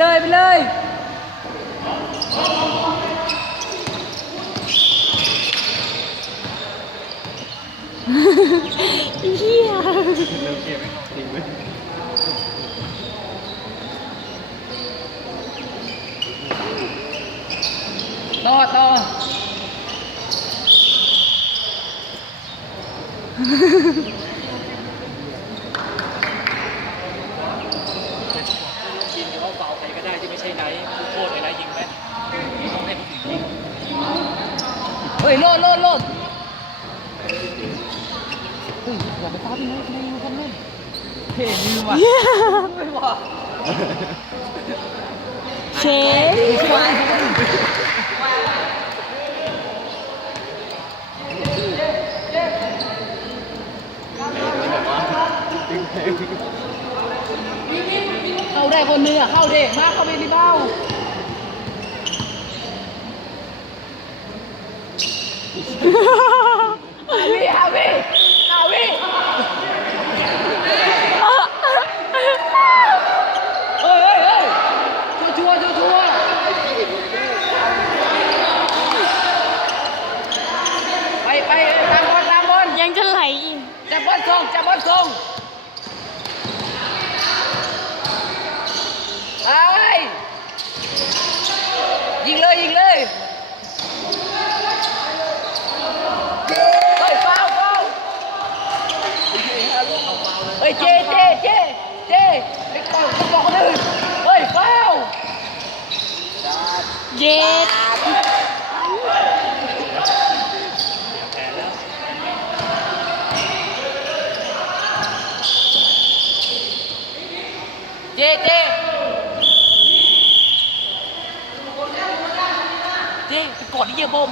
เลยไปเลยเฮียเร็วเกมไม่เอาจริงเลยต่อต่อ ยิงเขาเบาใครก็ได้ที่ไม่ใช่ไนท์ลูกโทษไอ้ไนท์ยิงแม่นต้องให้คนอื่นยิง เฮ้ยโลดโลดโลดเฮ้ยอย่าไปตามพี่น้องพี่น้องคนเล่นเท่ยืมว่ะไม่ว่ะเชฟเข้าได้คนหนึงอะเข้าเด็กมากเข้าไปที่เบ้า อาวิอาวิอาวิเฮ้ยเฮ้ยเฮ้ยชัวร์ชัวร์ชัวร์ไปไปตามบอลตามบอลยังจะไหลอีกจับบอลส่งจับบอลส่งไอ้ยิงเลยยิงเลยเฮ้ยฟาวฟาว เจเจเจเจไปก่อนต้องบอกคนอื่นเฮ้ยฟาวเย็ดเจเจเจไปกอดที่เยี่ยบม